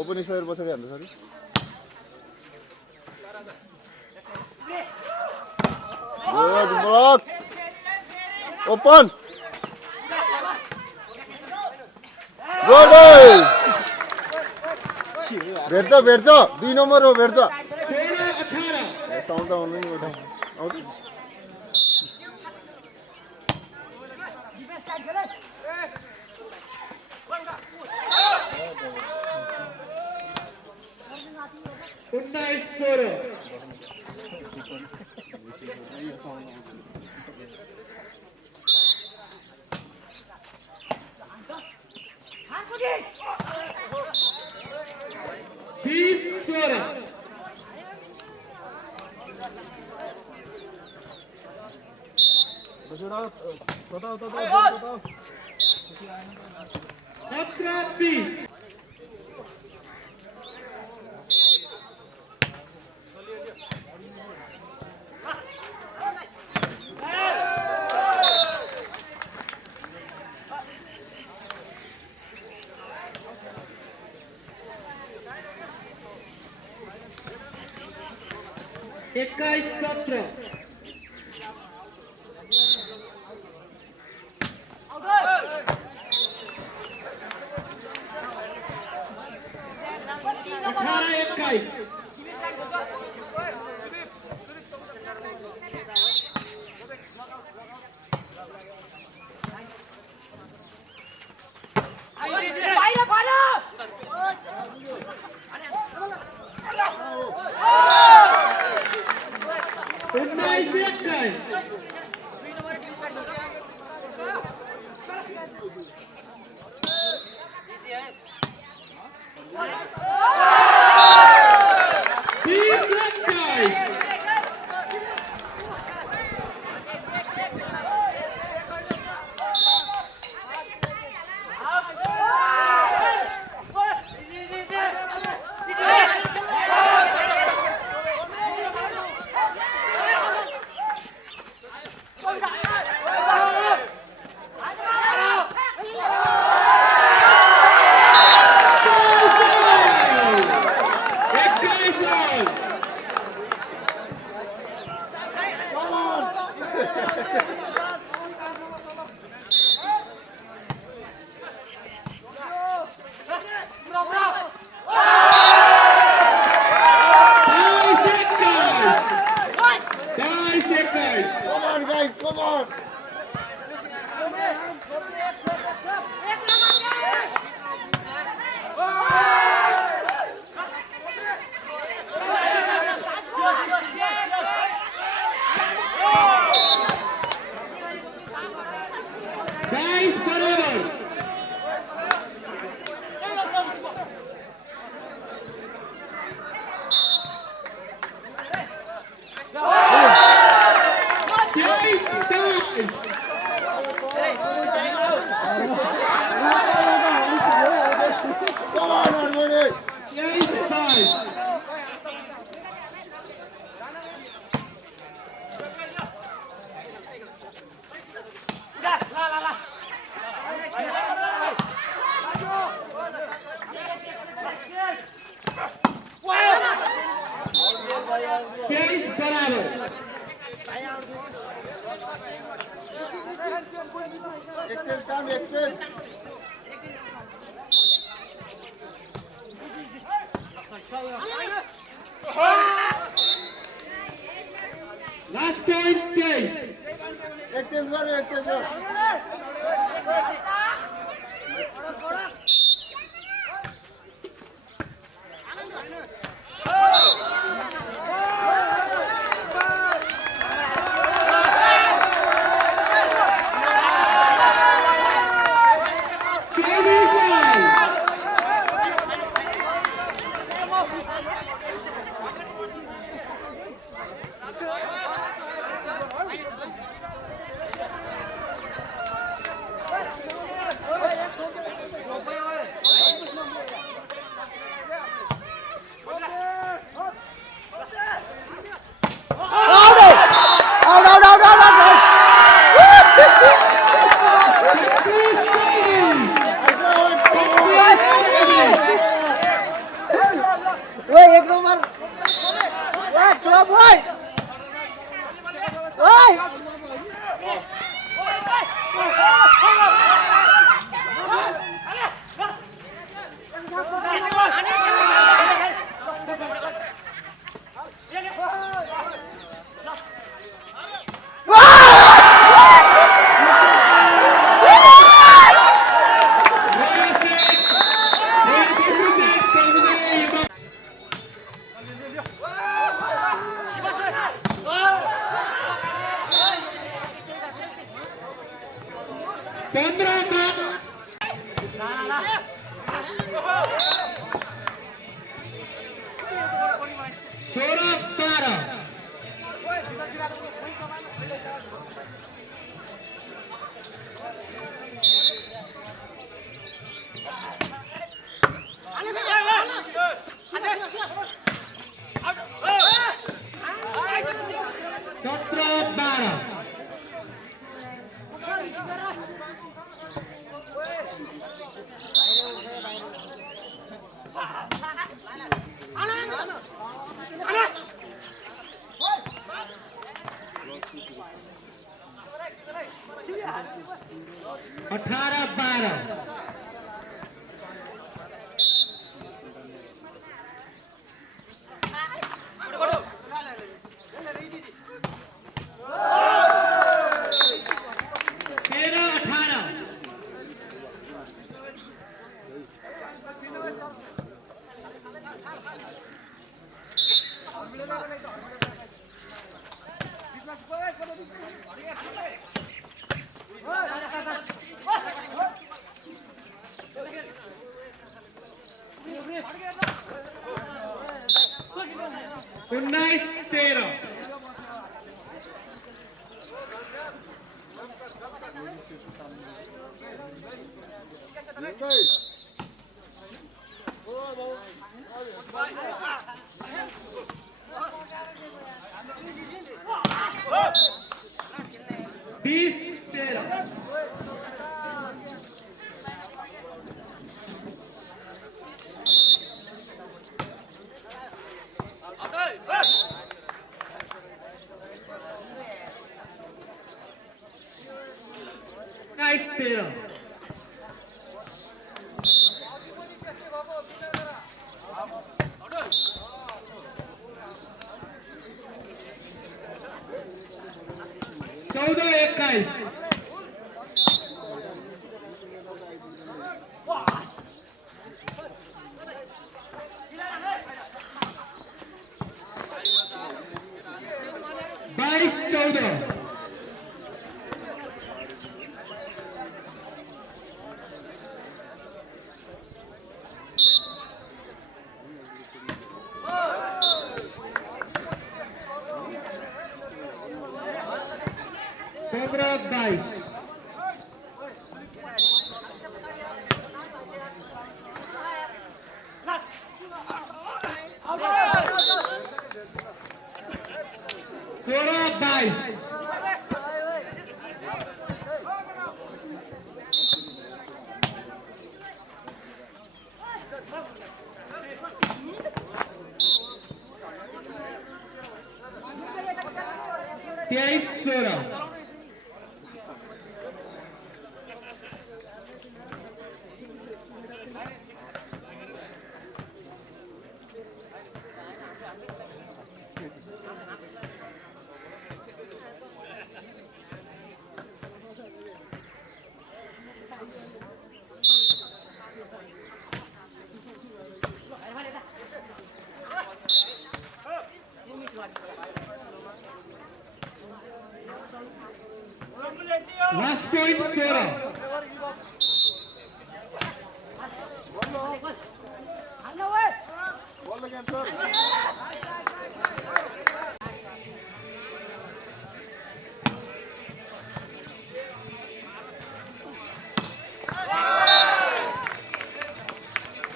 Open square पछाडि हाल्नु सरी Good block Open Good भेट्छ 2 नम्बर हो भेट्छ 16-18 साउन्ड आउनु नि आउँछ Last point, guys. 15-12 16-12 17-12 18-12 13-18 19-13 20-13 19-13 14-21 22-14 15-22 16-22 23-16 Last point, Sora. Ball again, sir.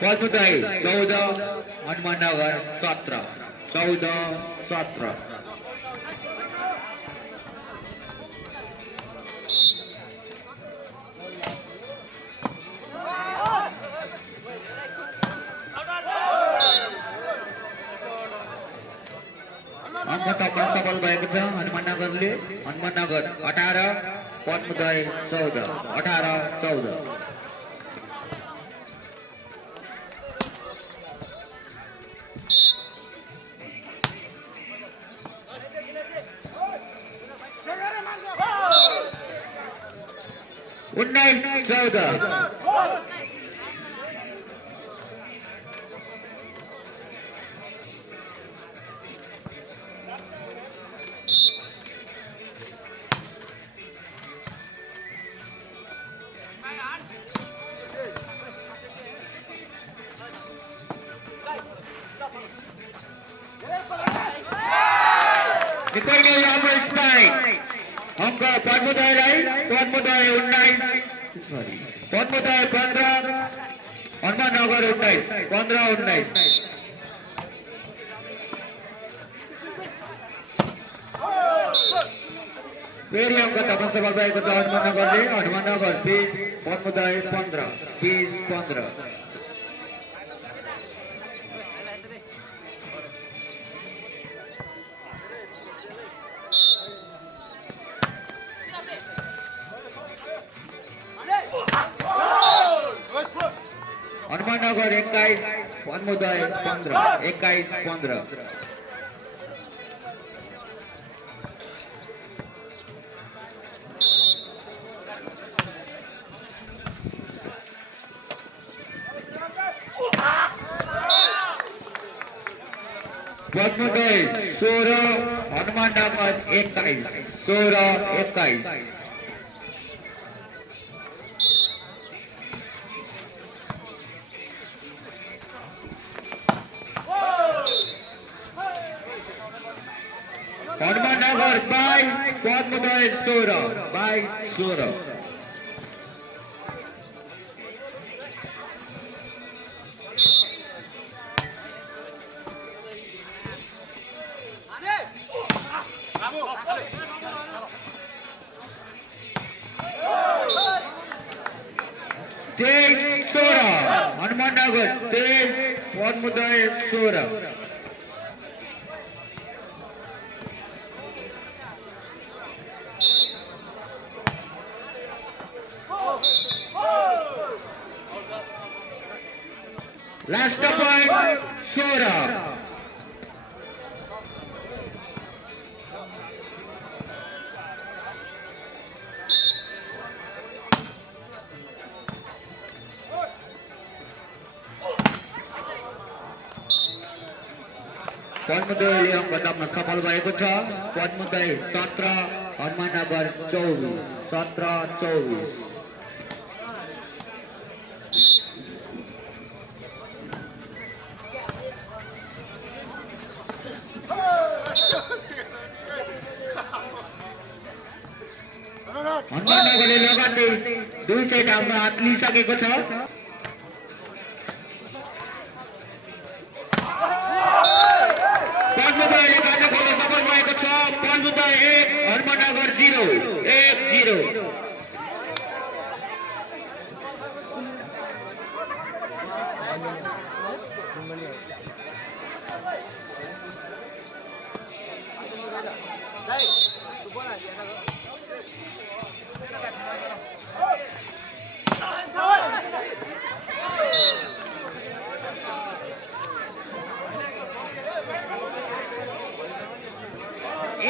Palputai 14, Hanumanagar 17, 14-17. अंक टप्पा सफल भएको छ हनुमाननगरले हनुमाननगर 18 पन्मुदाय 14 18-14 19-14 19-14 पहिले राम्रो स्पाइक अंक पद्मोदयलाई पद्मोदय 19 सरी पद्मोदय 15 हनुमाननगर 19 15-19 फेरि अंक तपाईँ सबल भएको छ हनुमाननगरले हनुमाननगर 20 पद्मोदय 15 20-15 हनुमाननगर 21 पद्मोदय 15 21-15 पद्मोदय 16 हनुमाननगर 21 16-21 हनुमाननगर 22 पद्मोदय 16 22-16 23-16 हनुमाननगर 23 पद्मोदय 16 लास्ट पॉइंट 16 पद्मोदयले अंक दाप्न सफल भएको छ पद्मोदय 17 हनुमाननगर 24 17-24 हनुमाननगरले लगातार 2 सेट आफ्नो हात लिइसकेको छ पद्मोदयले गर्न खोल्न सफल भएको छ पद्मोदय 1 हनुमाननगर 0 1-0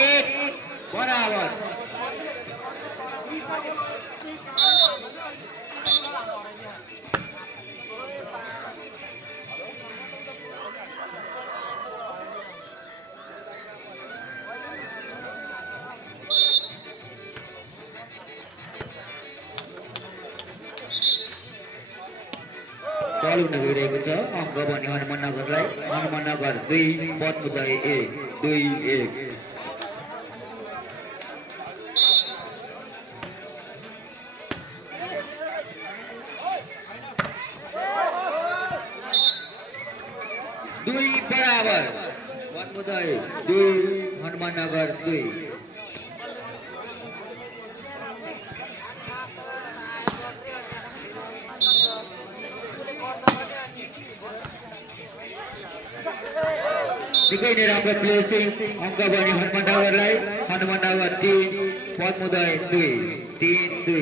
एक बराबर बल हुन गइरहेको छ अंक भने हनुमाननगरलाई हनुमाननगर 2 पद्मोदय 1 2-1 2 बराबर पद्मोदय 2 हनुमाननगर 2 निकै नै राम्रो प्लेसिङ अंक भने हनुमाननगरलाई हनुमाननगर 3 पद्मोदय 2 3-2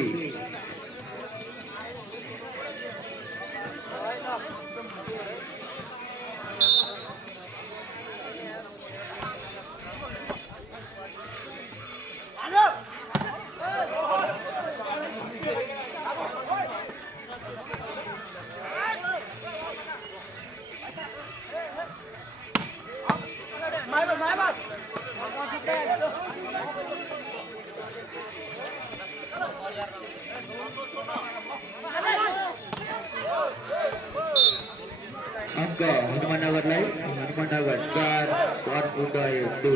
अंक हनुमाननगरलाई हनुमाननगर 4 पद्मोदय 2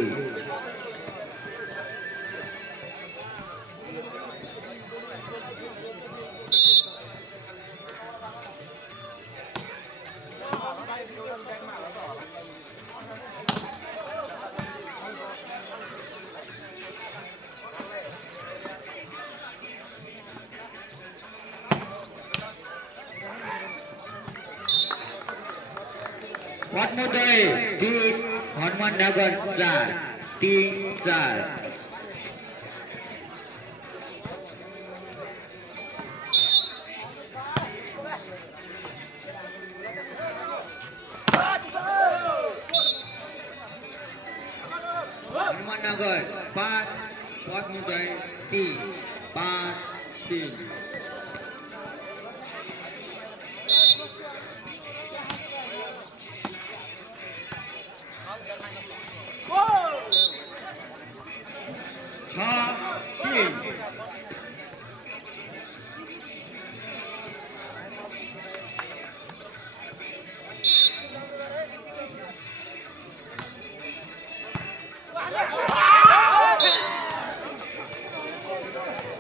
पद्मोदय 3 हनुमाननगर 4 3-4 हनुमाननगर 5 पद्मोदय 3 5-3 6-3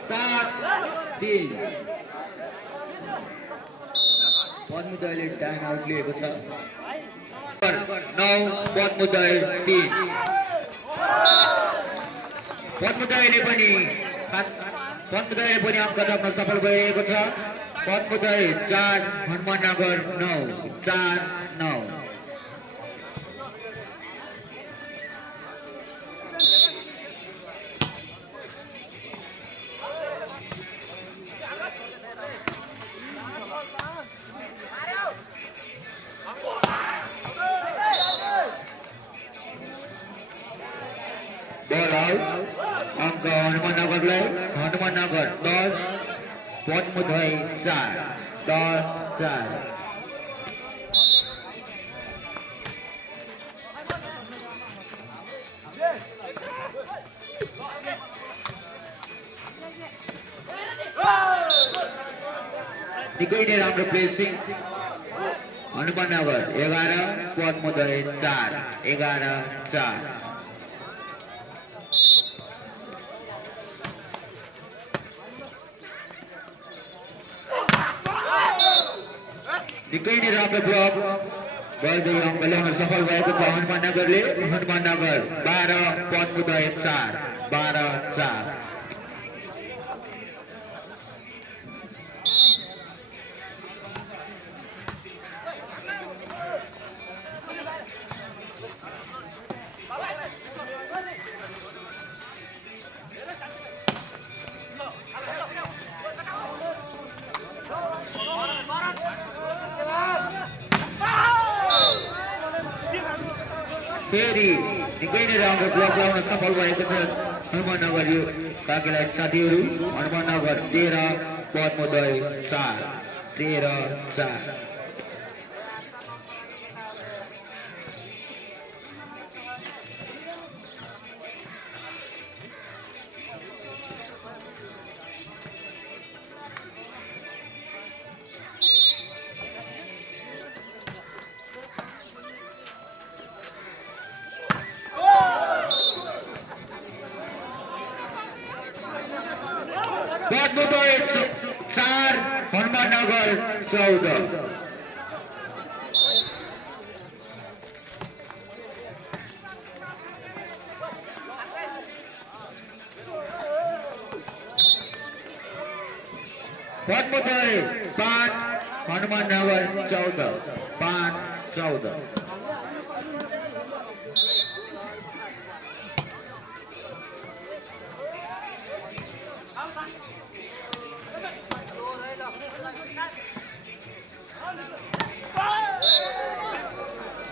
7-3 पद्मोदयले टाइम आउट लिएको छ 9 पद्मोदय 3 पद्मोदयले पनि अङ्क जप्न सफल भएको छ पद्मोदय 4 हनुमाननगर 9 4-9 बल आउट अंक हनुमाननगर 10 पद्मोदय 4 10-4 निकै नै राम्रो प्लेसिङ हनुमाननगर 11 पद्मोदय 4 11-4 निकै नै राम्रो ब्लक बलले अङ्क ल्याउन सफल भएको छ हनुमाननगरले हनुमाननगर 12 पद्मोदय 4 12-4 फेरि निकै नै राम्रो ब्लक ल्याउन सफल भएको छ हनुमाननगर यो काकीलाई साथीहरू हनुमाननगर 13 पद्मोदय 4 13-4 पद्मोदय 4 हनुमाननगर 14 पद्मोदय 5 हनुमाननगर 14 5-14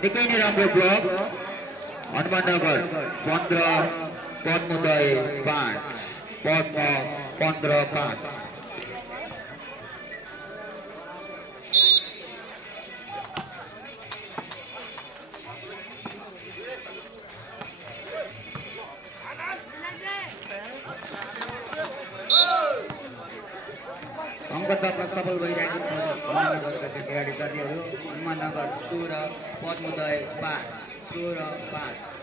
निकै नै राम्रो ब्लक हनुमाननगर 15 पद्मोदय 5 पद्म 15-5 अङ्क जप्न सफल भइरहेको छ हनुमाननगरका खेलाडी साथीहरू हनुमाननगर 16 पद्मोदय 5 16-5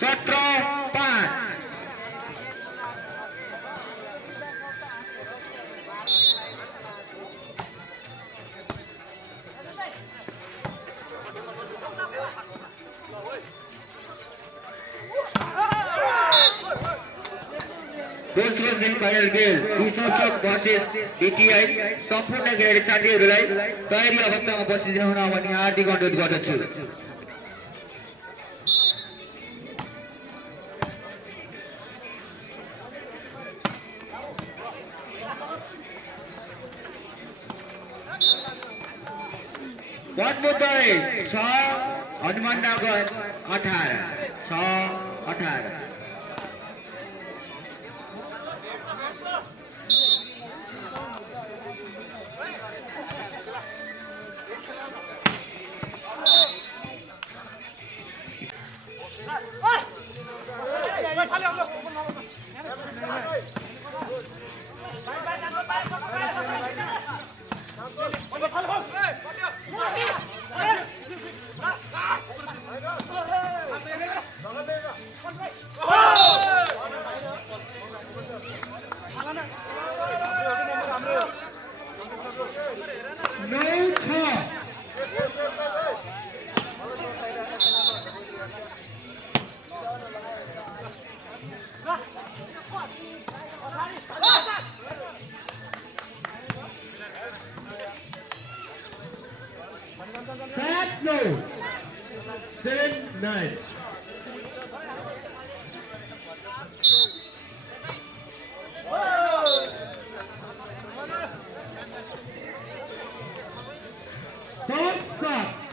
17-5 17 दोस्रो सेमिफाइनल खेल कृष्णचोक भर्सेस बीटीआई सम्पूर्ण खेलाडी साथीहरूलाई तयारी अवस्थामा बसिदिनु हुन भनी हार्दिक अनुरोध गर्दछु। पद्मोदय 6 हनुमाननगर 18 6-18। No. 7-9. Toss up.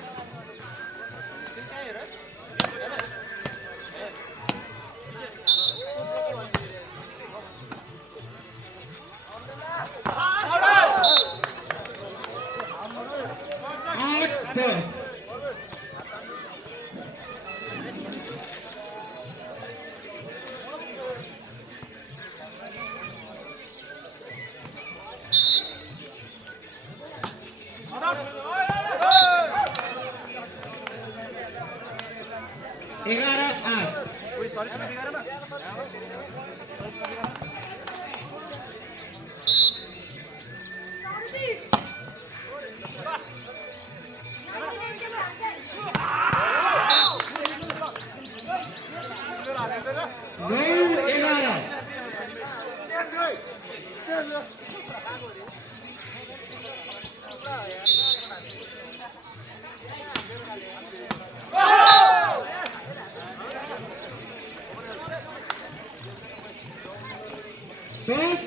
Dos,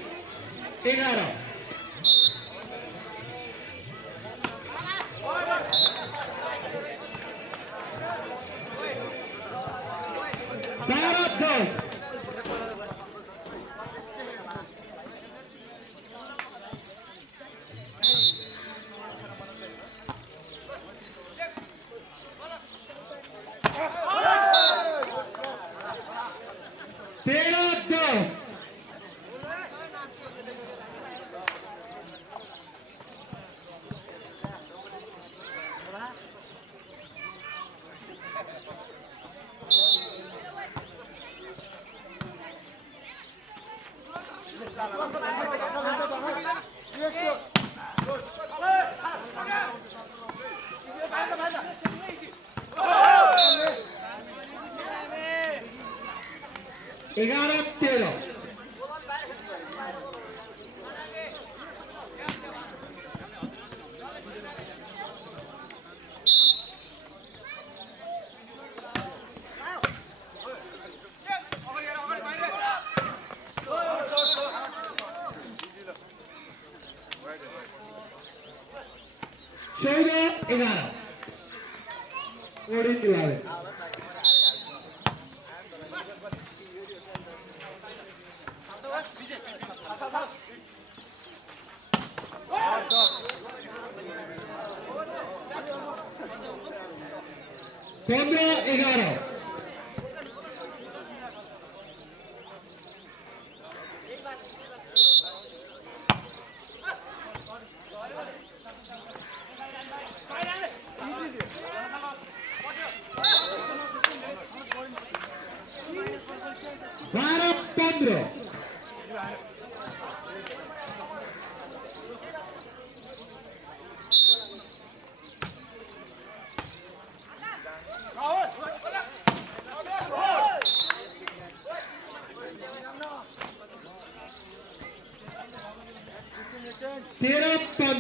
11. 12-2.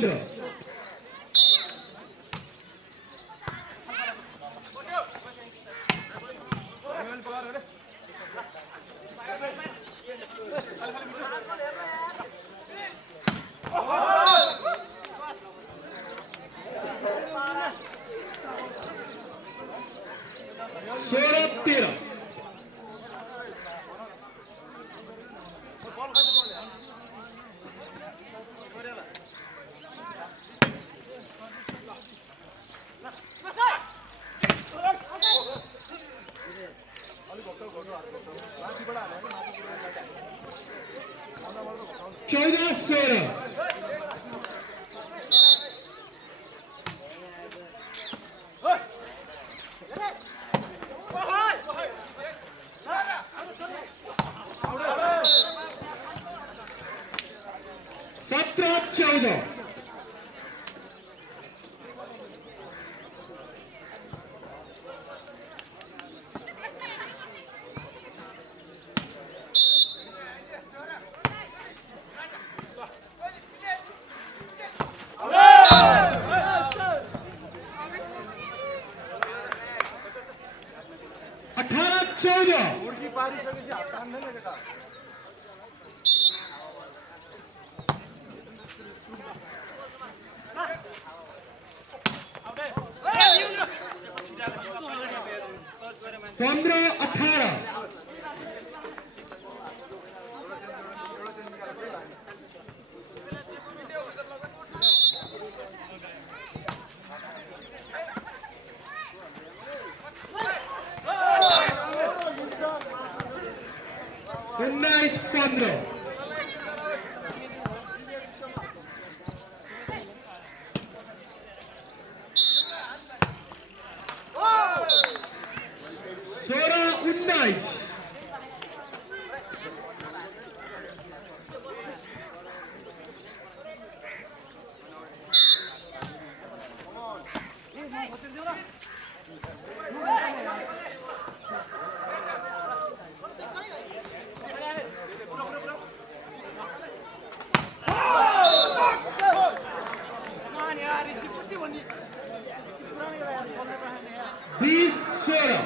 15 16-13 14-16 17-14 18-14 उड्की पारिसकेपछि हात तान्दैन केटा पंद्रह 18 19-15 16-19 20-16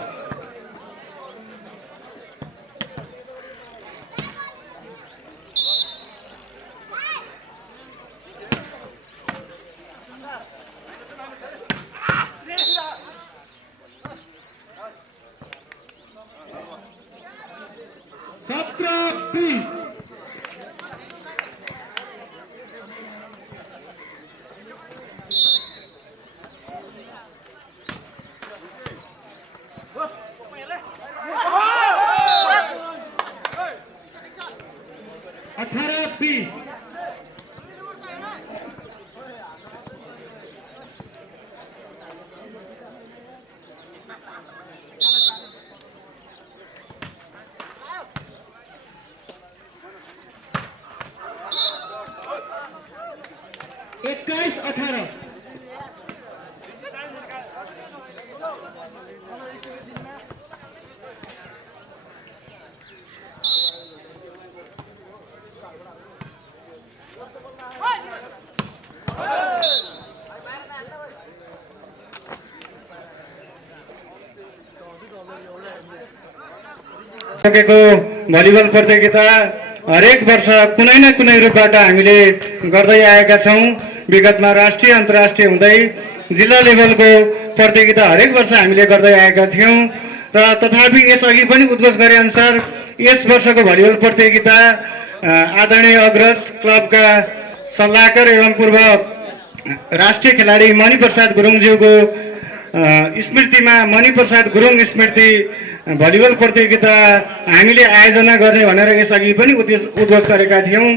17-20 18-20 21-18 सकेको भलिबल प्रतियोगिता हरेक वर्ष कुनै न कुनै रूपबाट हामीले गर्दै आएका छौँ। विगतमा राष्ट्रिय अन्तर्राष्ट्रिय हुँदै जिल्ला लेभलको प्रतियोगिता हरेक वर्ष हामीले गर्दै आएका थियौँ र तथापि यसअघि पनि उद्घोष गरे अनुसार यस वर्षको भलिबल प्रतियोगिता आदरणीय अग्रज क्लबका सल्लाहकार एवं पूर्व राष्ट्रिय खेलाडी मणिप्रसाद गुरुङज्यूको स्मृतिमा मणिप्रसाद गुरुङ स्मृति भलिबल प्रतियोगिता हामीले आयोजना गर्ने भनेर यसअघि पनि उद्घोष गरेका थियौँ।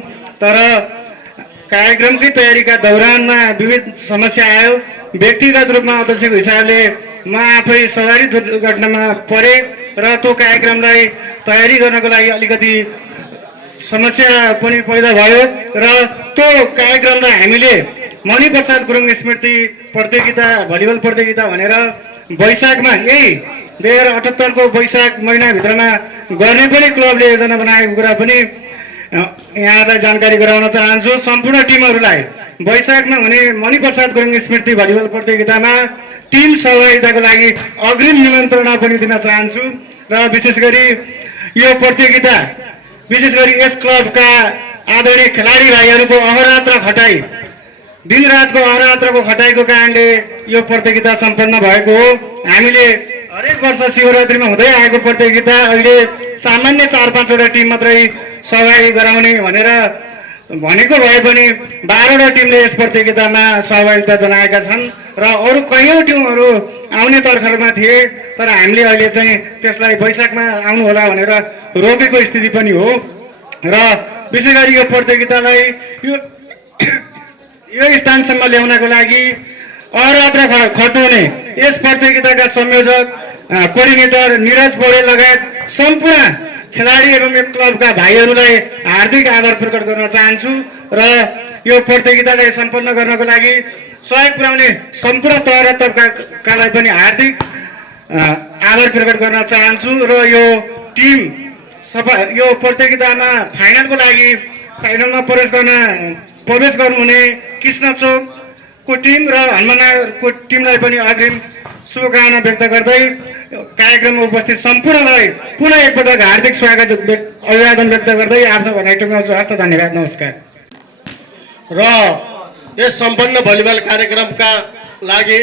तर कार्यक्रमकै तयारीका दौरानमा विविध समस्या आयो। व्यक्तिगत रूपमा अध्यक्षको हिसाबले म आफै सवारी दुर्घटनामा परे र त्यो कार्यक्रमलाई तयारी गर्नको लागि अलिकति समस्या पनि पैदा भयो र त्यो कार्यक्रमलाई हामीले मणिप्रसाद गुरुङ स्मृति प्रतियोगिता भलिबल प्रतियोगिता भनेर वैशाखमा यही 2078 को वैशाख महिनाभित्रमा गर्ने पनि क्लबले योजना बनाएको कुरा पनि यहाँलाई जानकारी गराउन चाहन्छु। सम्पूर्ण टिमहरूलाई वैशाखमा हुने मणिप्रसाद गुरुङ स्मृति भलिबल प्रतियोगितामा टिम सहभागिताको लागि अग्रिम निमन्त्रणा पनि दिन चाहन्छु। र विशेष गरी यो प्रतियोगिता विशेष गरी यस क्लबका आदरणीय खेलाडी भाइहरूको अहरात्र खटाई दिनरातको अहरात्रको खटाइको कारणले यो प्रतियोगिता सम्पन्न भएको हो। हामीले हरेक वर्ष शिवरात्रिमा हुँदै आएको प्रतियोगिता अहिले सामान्य 4-5 वटा टिम मात्रै सहभागी गराउने भनेर भनेको भए पनि 12 वटा टिमले यस प्रतियोगितामा सहभागिता जनाएका छन् र अरू कयौँ टिमहरू आउने तर्खरमा थिए, तर हामीले अहिले चाहिँ त्यसलाई वैशाखमा आउनु होला भनेर रोकेको स्थिति पनि हो। र विशेष गरी यो प्रतियोगितालाई यो स्थानसम्म ल्याउनको लागि अहरात्र खटाउने यस प्रतियोगिताका संयोजक कोअर्डिनेटर निरज पौडेल लगायत सम्पूर्ण खेलाडी एवं यो क्लबका भाइहरूलाई हार्दिक आभार प्रकट गर्न चाहन्छु। र यो प्रतियोगितालाई सम्पन्न गर्नको लागि सहयोग पुर्याउने सम्पूर्ण तह र तबकालाई पनि हार्दिक आभार प्रकट गर्न चाहन्छु। र यो टिम यो प्रतियोगितामा फाइनलमा प्रवेश गर्नुहुने कृष्ण चोकको टिम र हनुमानगरको टिमलाई पनि अग्रिम शुभकामना व्यक्त गर्दै कार्यक्रममा उपस्थित सम्पूर्णलाई पुनः एकपटक हार्दिक स्वागत अभिवादन व्यक्त गर्दै आफ्नो भनाइ टुङ्गाउँछु। हस्त धन्यवाद, नमस्कार। र यस सम्पन्न भलिबल कार्यक्रमका लागि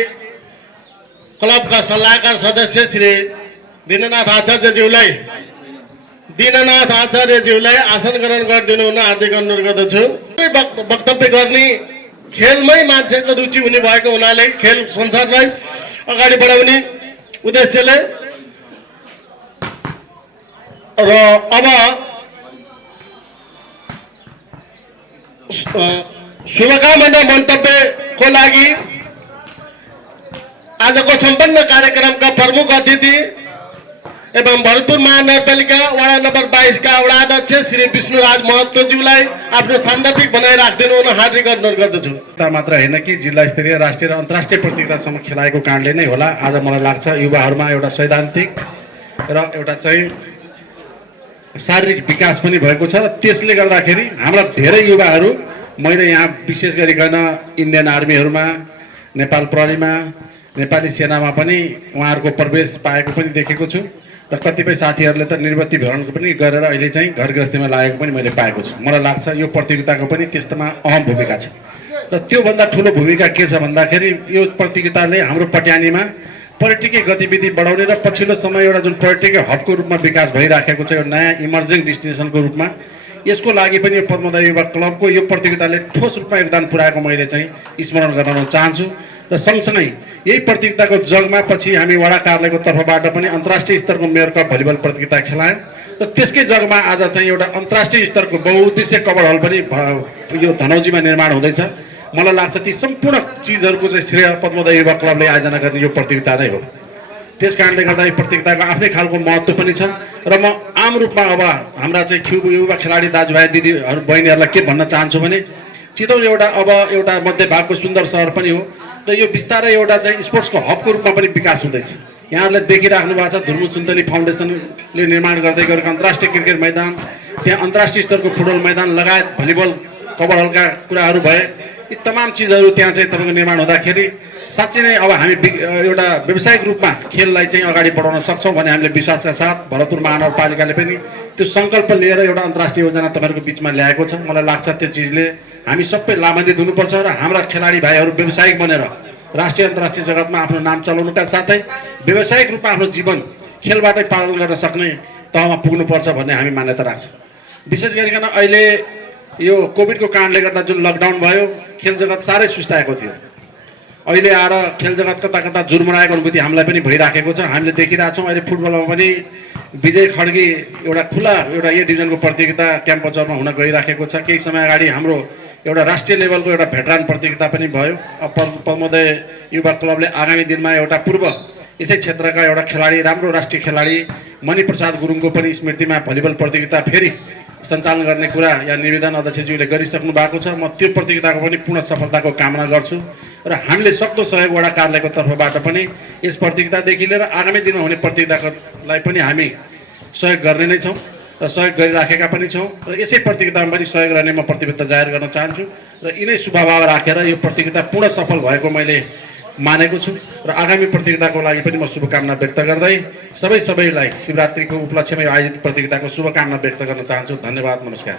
क्लबका सल्लाहकार सदस्य श्री दीननाथ आचार्यज्यूलाई आसन ग्रहण गरिदिनु हुन हार्दिक अनुरोध गर्दछु। वक्तव्य गर्ने खेलमै मान्छेको रुचि हुने भएको हुनाले खेल संसारलाई अगाडि बढाउने उद्देश्यले र अब शुभकामना मन्तव्यको लागि आजको सम्पन्न कार्यक्रमका प्रमुख अतिथि एवं भरतपुर महानगरपालिका वडा नम्बर 22 का वडा अध्यक्ष श्री विष्णुराज महतोज्यूलाई आफ्नो सान्दर्भिक भनाइ राखिदिनु हुन हार्दिक अनुरोध गर्दछु। मात्र होइन कि जिल्ला स्तरीय राष्ट्रिय र अन्तर्राष्ट्रिय प्रतियोगितासम्म खेलाएको कारणले नै होला आज मलाई लाग्छ युवाहरूमा एउटा सैद्धान्तिक र एउटा चाहिँ शारीरिक विकास पनि भएको छ। त्यसले गर्दाखेरि हाम्रा धेरै युवाहरू मैले यहाँ विशेष गरिकन इन्डियन आर्मीहरूमा, नेपाल प्रहरीमा, नेपाली सेनामा पनि उहाँहरूको प्रवेश पाएको पनि देखेको छु र कतिपय साथीहरूले त निर्वृत्ति भ्रमणको पनि गरेर अहिले चाहिँ घर गृहस्थीमा लागेको पनि मैले पाएको छु। मलाई लाग्छ यो प्रतियोगिताको पनि त्यस्तोमा अहम भूमिका छ र त्योभन्दा ठुलो भूमिका के छ भन्दाखेरि यो प्रतियोगिताले हाम्रो पट्यानीमा पर्यटकीय गतिविधि बढाउने र पछिल्लो समय एउटा जुन पर्यटकीय हबको रूपमा विकास भइराखेको छ एउटा नयाँ इमर्जिङ डेस्टिनेसनको रूपमा, यसको लागि पनि यो पद्मोदय युवा क्लबको यो प्रतियोगिताले ठोस रूपमा योगदान पुर्याएको मैले चाहिँ स्मरण गराउन चाहन्छु। र सँगसँगै यही प्रतियोगिताको जगमा पछि हामी वडा कार्यालयको तर्फबाट पनि अन्तर्राष्ट्रिय स्तरको मेयर कप भलिबल प्रतियोगिता खेलायौँ र त्यसकै जगमा आज चाहिँ एउटा अन्तर्राष्ट्रिय स्तरको बहुउद्देश्य कबड हल पनि यो धनौजीमा निर्माण हुँदैछ। मलाई लाग्छ ती सम्पूर्ण चिजहरूको चाहिँ श्रेय पद्मोदय युवा क्लबले आयोजना गर्ने यो प्रतियोगिता नै हो। त्यस कारणले गर्दा यो प्रतियोगिताको आफ्नै खालको महत्त्व पनि छ र म आम रूपमा अब हाम्रा चाहिँ युवा खेलाडी दाजुभाइ दिदीहरू बहिनीहरूलाई के भन्न चाहन्छु भने चितवन एउटा मध्यभागको सुन्दर सहर पनि हो र यो बिस्तारै एउटा चाहिँ स्पोर्ट्सको हबको रूपमा पनि विकास हुँदैछ। यहाँहरूले देखिराख्नु भएको छ धुर्मु सुन्तली फाउन्डेसनले निर्माण गर्दै गरेको अन्तर्राष्ट्रिय क्रिकेट मैदान, त्यहाँ अन्तर्राष्ट्रिय स्तरको फुटबल मैदान लगायत भलिबल कबड हलका कुराहरू भए यी तमाम चिजहरू त्यहाँ चाहिँ तपाईँको निर्माण हुँदाखेरि साँच्चै नै अब हामी एउटा व्यावसायिक रूपमा खेललाई चाहिँ अगाडि बढाउन सक्छौँ भन्ने हामीले विश्वासका साथ भरतपुर महानगरपालिकाले पनि त्यो सङ्कल्प लिएर एउटा अन्तर्राष्ट्रिय योजना तपाईँहरूको बिचमा ल्याएको छ। मलाई लाग्छ त्यो चिजले हामी सबै लाभान्वित हुनुपर्छ र हाम्रा खेलाडी भाइहरू व्यावसायिक बनेर राष्ट्रिय अन्तर्राष्ट्रिय जगतमा आफ्नो नाम चलाउनुका साथै व्यावसायिक रूपमा आफ्नो जीवन खेलबाटै पालन गर्न सक्ने तहमा पुग्नुपर्छ भन्ने हामी मान्यता राख्छौँ। विशेष गरिकन अहिले यो कोभिडको कारणले गर्दा जुन लकडाउन भयो खेल जगत साह्रै सुस्ताएको थियो। अहिले आएर खेल जगत कता कता जुर्मराएको अनुभूति हामीलाई पनि भइराखेको छ। हामीले देखिरहेछौँ अहिले फुटबलमा पनि विजय खड्गी एउटा खुला एउटा ए डिभिजनको प्रतियोगिता क्याम्प बजारमा हुन गइराखेको छ। केही समय अगाडि हाम्रो एउटा राष्ट्रिय लेभलको एउटा भेटरान प्रतियोगिता पनि भयो। पद्मोदय युवा क्लबले आगामी दिनमा एउटा पूर्व यसै क्षेत्रका एउटा खेलाडी राम्रो राष्ट्रिय खेलाडी मणिप्रसाद गुरुङको पनि स्मृतिमा भलिबल प्रतियोगिता फेरि सञ्चालन गर्ने कुरा या निवेदन अध्यक्षज्यूले गरिसक्नु भएको छ। म त्यो प्रतियोगिताको पनि पूर्ण सफलताको कामना गर्छु र हामीले सक्दो सहयोग वडा कार्यालयको तर्फबाट पनि यस प्रतियोगितादेखि लिएर आगामी दिनमा हुने प्रतियोगितालाई पनि हामी सहयोग गर्ने नै छौँ। र सहयोग गरिराखेका पनि छौँ र यसै प्रतियोगितामा पनि सहयोग गर्ने म प्रतिबद्धता जाहेर गर्न चाहन्छु र यिनै शुभभाव राखेर यो प्रतियोगिता पूर्ण सफल भएको मैले मानेको छु र आगामी प्रतियोगिताको लागि पनि म शुभकामना व्यक्त गर्दै सबैलाई शिवरात्रिको उपलक्ष्यमा यो आयोजित प्रतियोगिताको शुभकामना व्यक्त गर्न चाहन्छु। धन्यवाद, नमस्कार।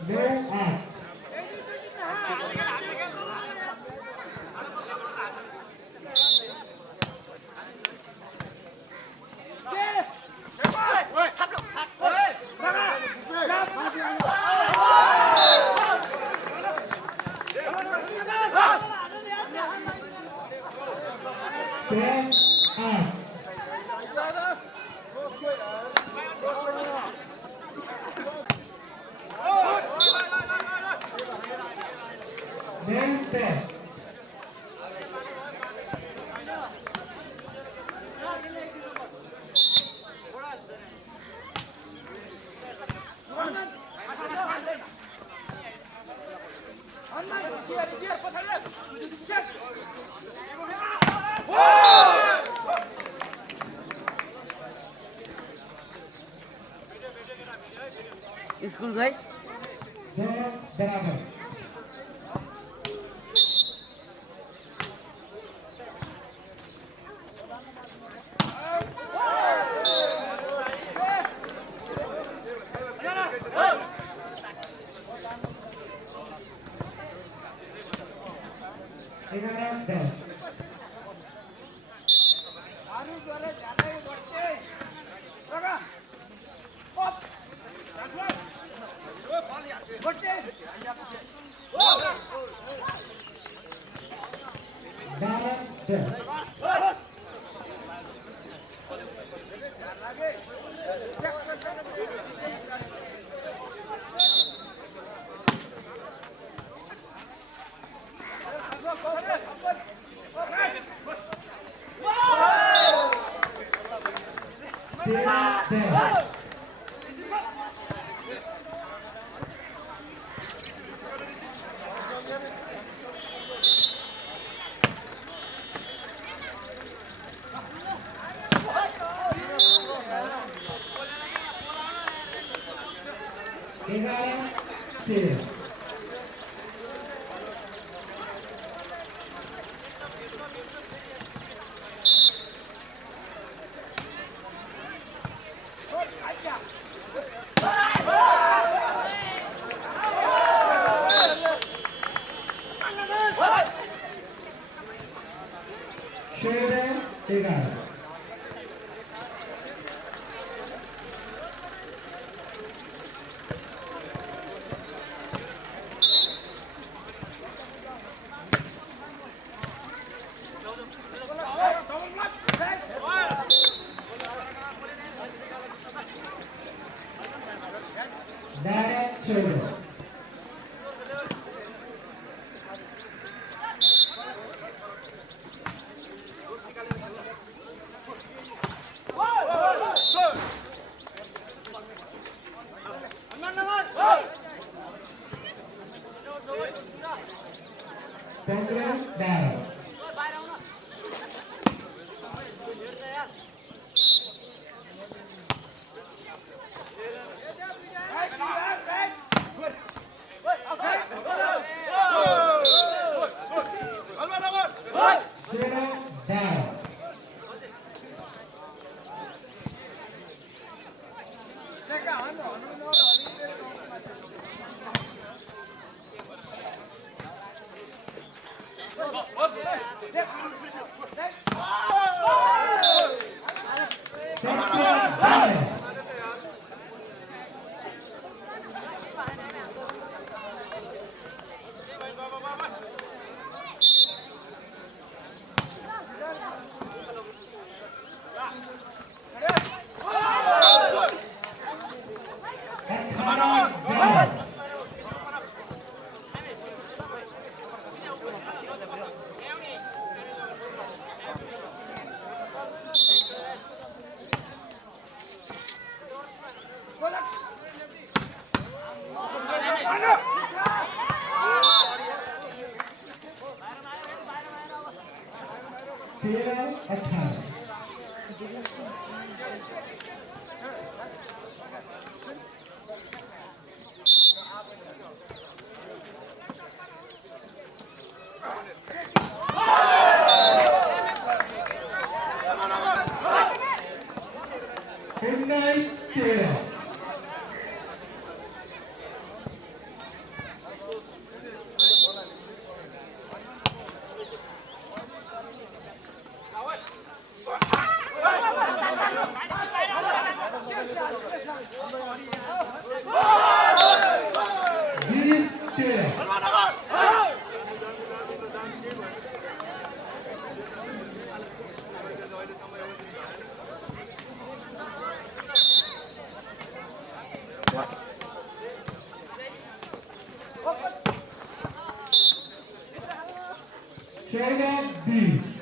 9-8 10-8 9-10 स्कूल गाइस 10 बराबर ग्यारह 10 12 10 13 10 11 13 13 11 12 14 15 12 16 12 18 12 14-20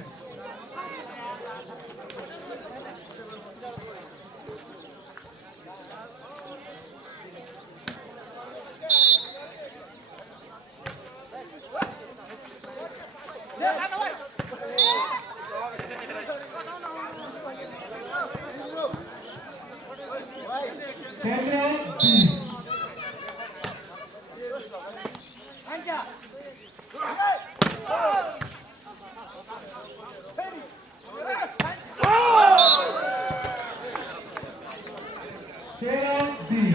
15-20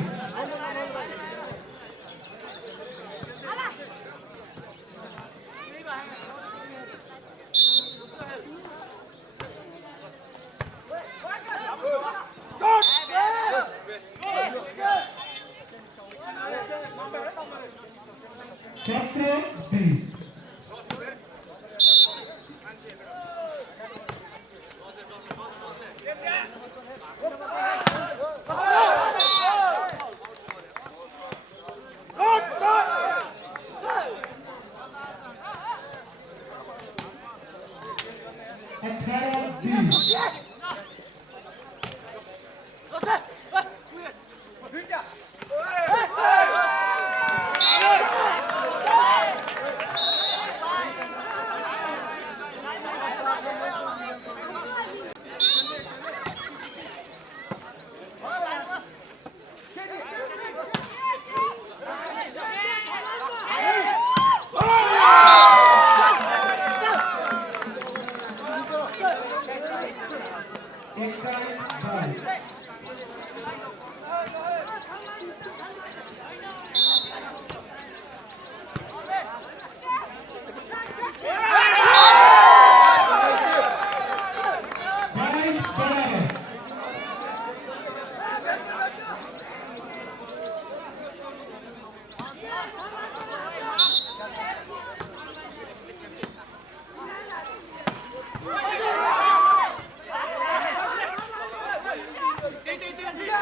16-20 17-20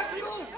18-20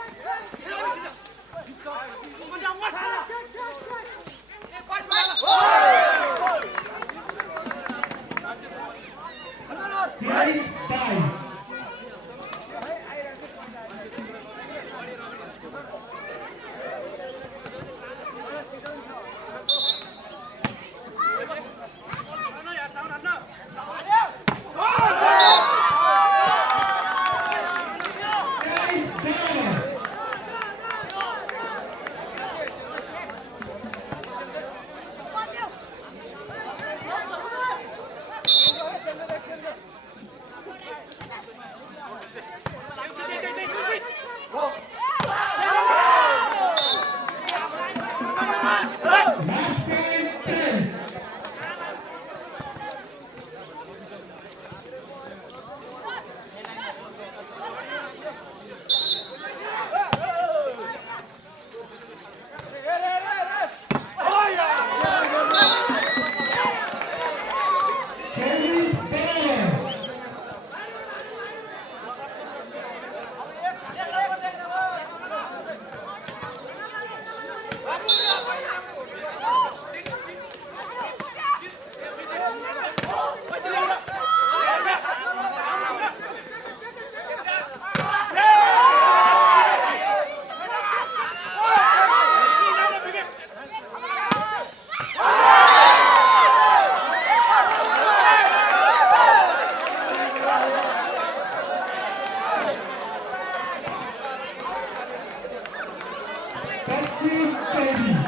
21-20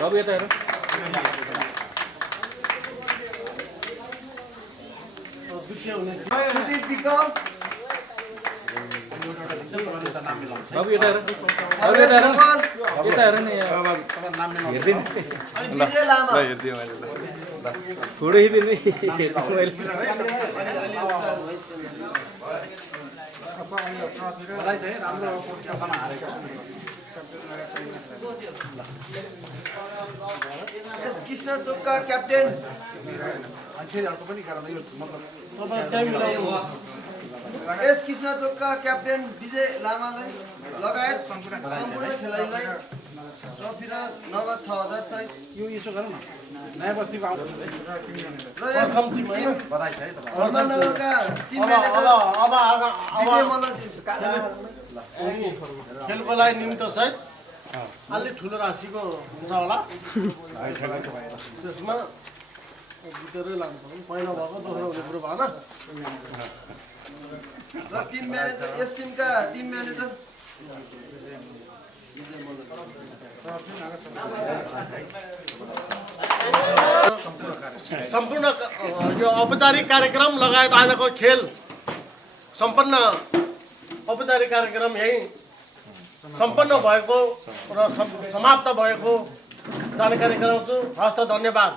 रवि यता हेर सुदीप विकल विजय लामा एस कृष्ण चोकका क्याप्टेन एस कृष्ण चोकका क्याप्टेन विजय लामालाई लगायत सम्पूर्ण खेलाडीलाई ट्रफी र नगद 6000 सहित र यस टिम हनुमाननगरका टिम म्यानेजर विजय मल्लजी खेलको लागि निमित्त सहित अलि ठुलो राशिको हुन्छ होला त्यसमा जितेरै लानु पर्यो पहिला भएको दोस्रो हुने कुरो भएन र टिम म्यानेजर यस टिमका टिम म्यानेजर सम्पूर्ण यो औपचारिक कार्यक्रम लगायत आजको खेल सम्पन्न औपचारिक कार्यक्रम यही सम्पन्न भएको र समाप्त भएको जानकारी गराउँछु हस्त धन्यवाद।